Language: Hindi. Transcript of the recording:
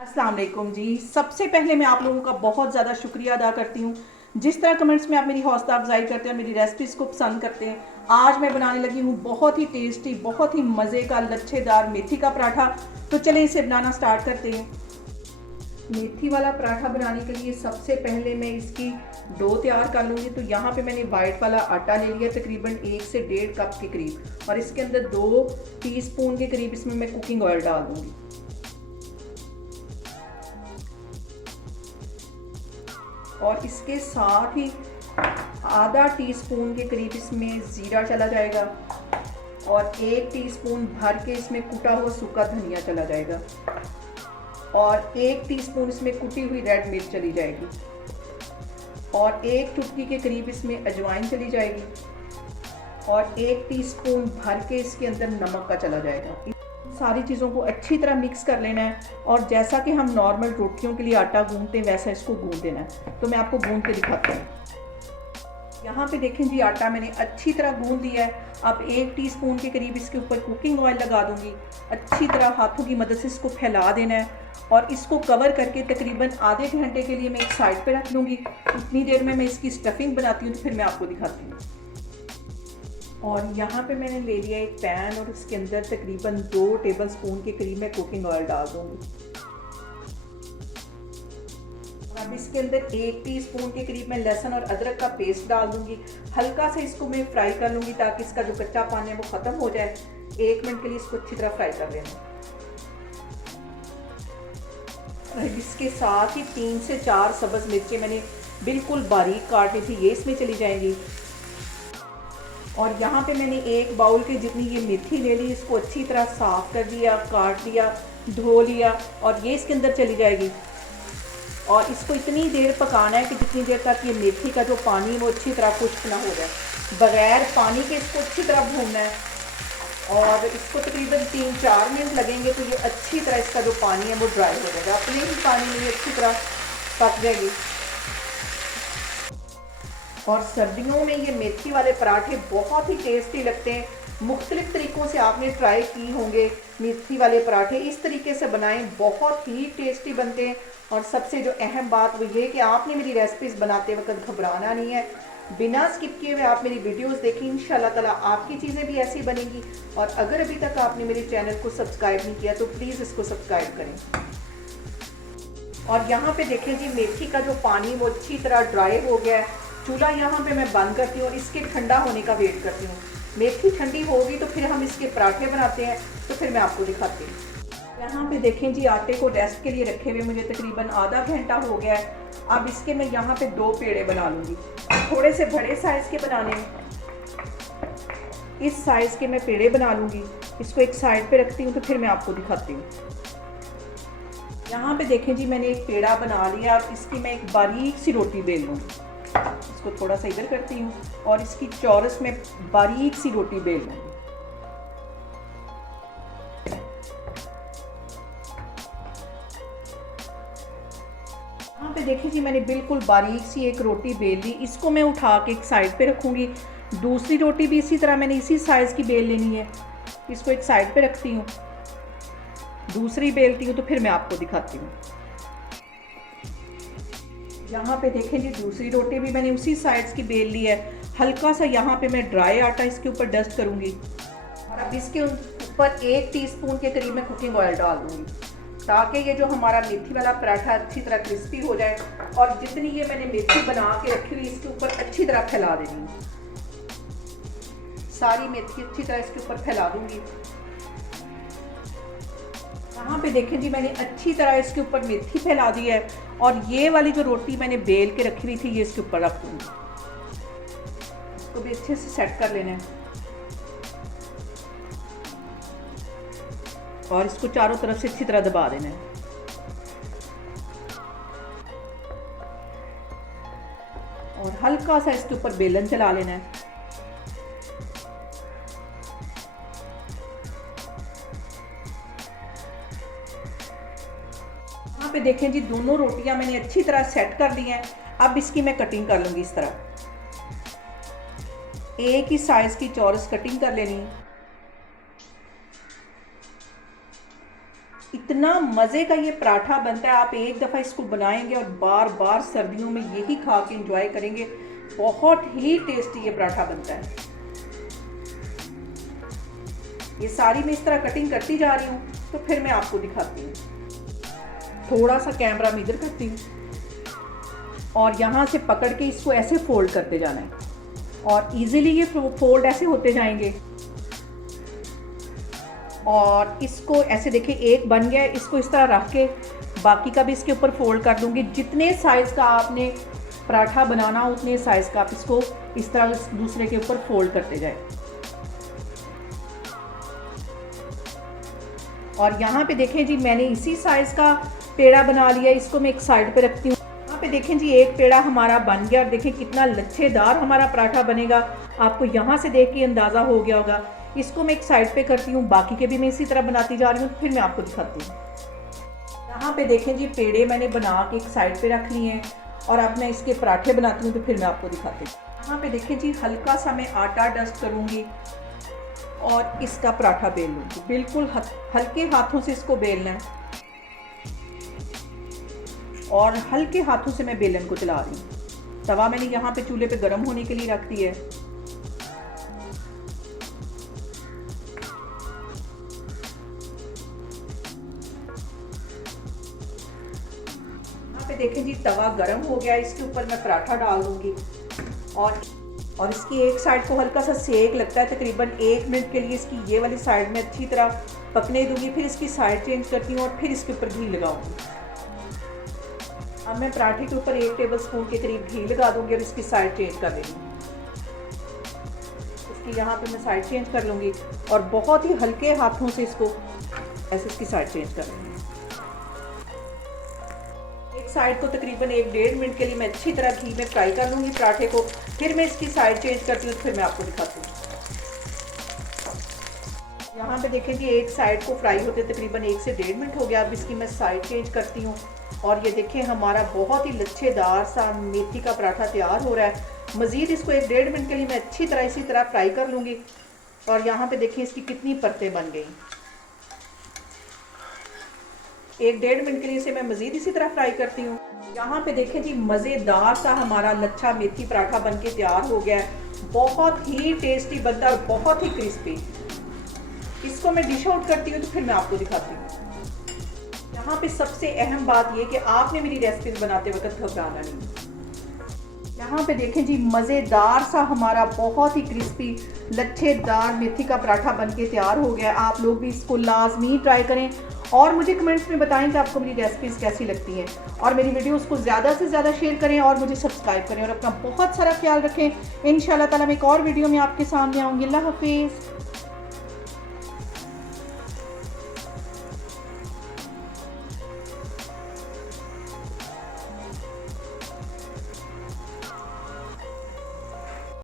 अस्सलाम वालेकुम जी। सबसे पहले मैं आप लोगों का बहुत ज़्यादा शुक्रिया अदा करती हूँ जिस तरह कमेंट्स में आप मेरी हौसला अफजाई करते हैं और मेरी रेसिपीज़ को पसंद करते हैं। आज मैं बनाने लगी हूँ बहुत ही टेस्टी, बहुत ही मज़े का लच्छेदार मेथी का पराठा। तो चलें इसे बनाना स्टार्ट करते हैं। मेथी वाला पराठा बनाने के लिए सबसे पहले मैं इसकी डो तैयार कर लूँगी। तो यहाँ पे मैंने वाइट वाला आटा ले लिया, तकरीबन 1 से 1.5 कप के करीब, और इसके अंदर 2 टीस्पून के करीब इसमें मैं कुकिंग ऑयल डाल दूँगी। और इसके साथ ही आधा टीस्पून के करीब इसमें ज़ीरा चला जाएगा और 1 टीस्पून भर के इसमें कुटा हुआ सूखा धनिया चला जाएगा और 1 टीस्पून इसमें कुटी हुई रेड मिर्च चली जाएगी और 1 चुटकी के करीब इसमें अजवाइन चली जाएगी और 1 टीस्पून भर के इसके अंदर नमक का चला जाएगा। सारी चीज़ों को अच्छी तरह मिक्स कर लेना है और जैसा कि हम नॉर्मल रोटियों के लिए आटा गूंथते हैं वैसा इसको गूंथ देना है। तो मैं आपको गूंथ के दिखाती हूँ। यहाँ पे देखें जी, आटा मैंने अच्छी तरह गूंथ लिया है। अब 1 टीस्पून के करीब इसके ऊपर कुकिंग ऑयल लगा दूंगी। अच्छी तरह हाथों की मदद से इसको फैला देना है और इसको कवर करके तकरीबन आधे घंटे के लिए मैं एक साइड पे रख दूंगी। उतनी देर में मैं इसकी स्टफिंग बनाती हूँ, तो फिर मैं आपको दिखाती हूँ। और यहाँ पे मैंने ले लिया एक पैन और इसके अंदर तकरीबन 2 टेबलस्पून के करीब मैं कुकिंग ऑयल डाल दूँगी। अब इसके अंदर 1 टीस्पून के करीब मैं लहसुन और अदरक का पेस्ट डाल दूँगी। हल्का से इसको मैं फ्राई कर लूँगी ताकि इसका जो कच्चा पानी है वो ख़त्म हो जाए। 1 मिनट के लिए इसको अच्छी तरह फ्राई कर लेना। इसके साथ ही 3 से 4 सब्ज़ मिर्चें मैंने बिल्कुल बारीक काटी थी, ये इसमें चली जाएंगी। और यहाँ पे मैंने 1 बाउल के जितनी ये मेथी ले ली, इसको अच्छी तरह साफ़ कर दिया, काट लिया, धो लिया और ये इसके अंदर चली जाएगी। और इसको इतनी देर पकाना है कि जितनी देर तक ये मेथी का जो पानी है वो अच्छी तरह खुश्क ना हो जाए। बग़ैर पानी के इसको अच्छी तरह भूनना है और इसको तकरीबन 3-4 मिनट लगेंगे तो ये अच्छी तरह इसका जो पानी है वो ड्राई हो जाएगा। अपने ही पानी में ये अच्छी तरह पक जाएगी। और सर्दियों में ये मेथी वाले पराठे बहुत ही टेस्टी लगते हैं। मुख्तलिफ़ तरीक़ों से आपने ट्राई की होंगे मेथी वाले पराठे, इस तरीके से बनाएं, बहुत ही टेस्टी बनते हैं। और सबसे जो अहम बात वो ये कि आपने मेरी रेसिपीज़ बनाते वक्त घबराना नहीं है, बिना स्किप किए हुए आप मेरी वीडियोस देखें। इंशाल्लाह ताला आपकी चीज़ें भी ऐसी बनेंगी। और अगर अभी तक आपने मेरे चैनल को सब्सक्राइब नहीं किया तो प्लीज़ इसको सब्सक्राइब करें। और यहाँ पे देखें जी, मेथी का जो पानी वो अच्छी तरह ड्राई हो गया है। चूल्हा यहाँ पे मैं बंद करती हूँ और इसके ठंडा होने का वेट करती हूँ। मेथी ठंडी होगी तो फिर हम इसके पराठे बनाते हैं, तो फिर मैं आपको दिखाती हूँ। यहाँ पे देखें जी, आटे को रेस्ट के लिए रखे हुए मुझे तकरीबन आधा घंटा हो गया है। अब इसके मैं यहाँ पे 2 पेड़े बना लूँगी। थोड़े से बड़े साइज़ के बनाने हैं, इस साइज़ के मैं पेड़े बना लूँगी। इसको एक साइड पे रखती हूँ तो फिर मैं आपको दिखाती हूँ। यहाँ पे देखें जी, मैंने एक पेड़ा बना लिया। अब इसकी मैं एक बारीक सी रोटी बेल लूँगी। इसको थोड़ा सा इधर करती हूँ और इसकी चौरस में बारीक सी रोटी बेल लूँगी। यहाँ पे देखिए जी, मैंने बिल्कुल बारीक सी एक रोटी बेल ली। इसको मैं उठा के एक साइड पे रखूँगी। दूसरी रोटी भी इसी तरह मैंने इसी साइज़ की बेल लेनी है। इसको एक साइड पे रखती हूँ, दूसरी बेलती हूँ तो फिर मैं आपको दिखाती हूँ। यहाँ पे देखें जी, दूसरी रोटी भी मैंने उसी साइज़ की बेल ली है। हल्का सा यहाँ पे मैं ड्राई आटा इसके ऊपर डस्ट करूँगी और अब इसके ऊपर 1 टीस्पून के करीब मैं कुकिंग ऑयल डाल दूँगी ताकि ये जो हमारा मेथी वाला पराठा अच्छी तरह क्रिस्पी हो जाए। और जितनी ये मैंने मेथी बना के रखी हुई इसके ऊपर अच्छी तरह फैला देनी है। सारी मेथी अच्छी तरह इसके ऊपर फैला दूँगी। यहाँ पे देखें जी, मैंने अच्छी तरह इसके ऊपर मेथी फैला दी है और ये वाली जो रोटी मैंने बेल के रखी हुई थी ये इसके ऊपर रख दूँगी। इसको भी अच्छे से सेट कर लेना है और इसको चारों तरफ से अच्छी तरह दबा देना है। और हल्का सा इसके ऊपर बेलन चला लेना है। यहाँ पे देखें जी, दोनों रोटियां मैंने अच्छी तरह सेट कर ली हैं। अब इसकी मैं कटिंग कर लूँगी। इस तरह एक ही साइज़ की चौरस कटिंग कर लेनी है। इतना मज़े का ये पराठा बनता है, आप एक दफ़ा इसको बनाएंगे और बार बार सर्दियों में यही खा के इंजॉय करेंगे। बहुत ही टेस्टी ये पराठा बनता है। ये सारी मैं इस तरह कटिंग करती जा रही हूँ, तो फिर मैं आपको दिखाती हूँ। थोड़ा सा कैमरा में इधर करती हूँ और यहाँ से पकड़ के इसको ऐसे फोल्ड करते जाना है और इजीली ये फोल्ड ऐसे होते जाएंगे। और इसको ऐसे देखिए, एक बन गया, इसको इस तरह रख के बाकी का भी इसके ऊपर फोल्ड कर दूंगी। जितने साइज़ का आपने पराठा बनाना उतने साइज़ का आप इसको इस तरह दूसरे के ऊपर फोल्ड करते जाए। और यहाँ पे देखें जी, मैंने इसी साइज़ का पेड़ा बना लिया। इसको मैं एक साइड पे रखती हूँ। यहाँ पे देखें जी, एक पेड़ा हमारा बन गया और देखें कितना लच्छेदार हमारा पराठा बनेगा। आपको यहाँ से देख के अंदाज़ा हो गया होगा। इसको मैं एक साइड पे करती हूँ, बाकी के भी मैं इसी तरह बनाती जा रही हूँ, फिर मैं आपको दिखाती हूँ। यहाँ पे देखें जी, पेड़े मैंने बना के एक साइड पे रख लिए हैं और अब मैं इसके पराठे बनाती हूँ, तो फिर मैं आपको दिखाती हूँ। यहाँ पे देखें जी, हल्का सा मैं आटा डस्ट करूँगी और इसका पराठा बेल लूँगी। बिल्कुल हल्के हाथों से इसको बेलना है और हल्के हाथों से मैं बेलन को चला रही हूँ। तवा मैंने यहाँ पे चूल्हे पे गर्म होने के लिए रख दिया है। यहाँ पे देखें जी, तवा गर्म हो गया। इसके ऊपर मैं पराठा डाल दूँगी और इसकी एक साइड को हल्का सा सेक लगता है, तकरीबन 1 मिनट के लिए इसकी ये वाली साइड में अच्छी तरह पकने दूँगी। फिर इसकी साइड चेंज करती हूँ और फिर इसके ऊपर घी लगाऊंगी। अब मैं पराठे के ऊपर 1 टेबल स्पून के करीब घी लगा दूँगी और इसकी साइड चेंज कर देंगी। इसकी यहाँ पे मैं साइड चेंज कर लूँगी और बहुत ही हल्के हाथों से इसको ऐसे इसकी साइड चेंज कर लूँगी। एक साइड को तकरीबन 1-1.5 मिनट के लिए मैं अच्छी तरह घी में फ्राई कर लूँगी पराठे को। फिर मैं इसकी साइड चेंज करती हूँ, फिर मैं आपको दिखाती हूँ। यहाँ पे देखें जी, एक साइड को फ्राई होते तकरीबन 1 से 1.5 मिनट हो गया। अब इसकी मैं साइड चेंज करती हूँ और ये देखें, हमारा बहुत ही लच्छेदार सा मेथी का पराठा तैयार हो रहा है। मज़ीद इसको 1-1.5 मिनट के लिए मैं अच्छी तरह इसी तरह फ्राई कर लूँगी। और यहाँ पे देखिए इसकी कितनी परतें बन गई। 1-1.5 मिनट के लिए इसे मैं मज़ीद इसी तरह फ्राई करती हूँ। यहाँ पे देखें जी, मज़ेदार सा हमारा लच्छा मेथी पराठा बन के तैयार हो गया है। बहुत ही टेस्टी बनता है और बहुत ही क्रिस्पी। इसको मैं डिश आउट करती हूँ, तो फिर मैं आपको दिखाती हूँ। यहाँ पे सबसे अहम बात ये कि आपने मेरी रेसिपीज बनाते वक्त घबराना नहीं। यहाँ पे देखें जी, मज़ेदार सा हमारा बहुत ही क्रिस्पी लच्छेदार मेथी का पराठा बन के तैयार हो गया। आप लोग भी इसको लाजमी ट्राई करें और मुझे कमेंट्स में बताएं कि आपको मेरी रेसिपीज़ कैसी लगती हैं। और मेरी वीडियोस को ज़्यादा से ज़्यादा शेयर करें और मुझे सब्सक्राइब करें और अपना बहुत सारा ख्याल रखें। इंशाल्लाह ताला मैं एक और वीडियो में आपके सामने आऊँगी। अल्लाह हाफिज़।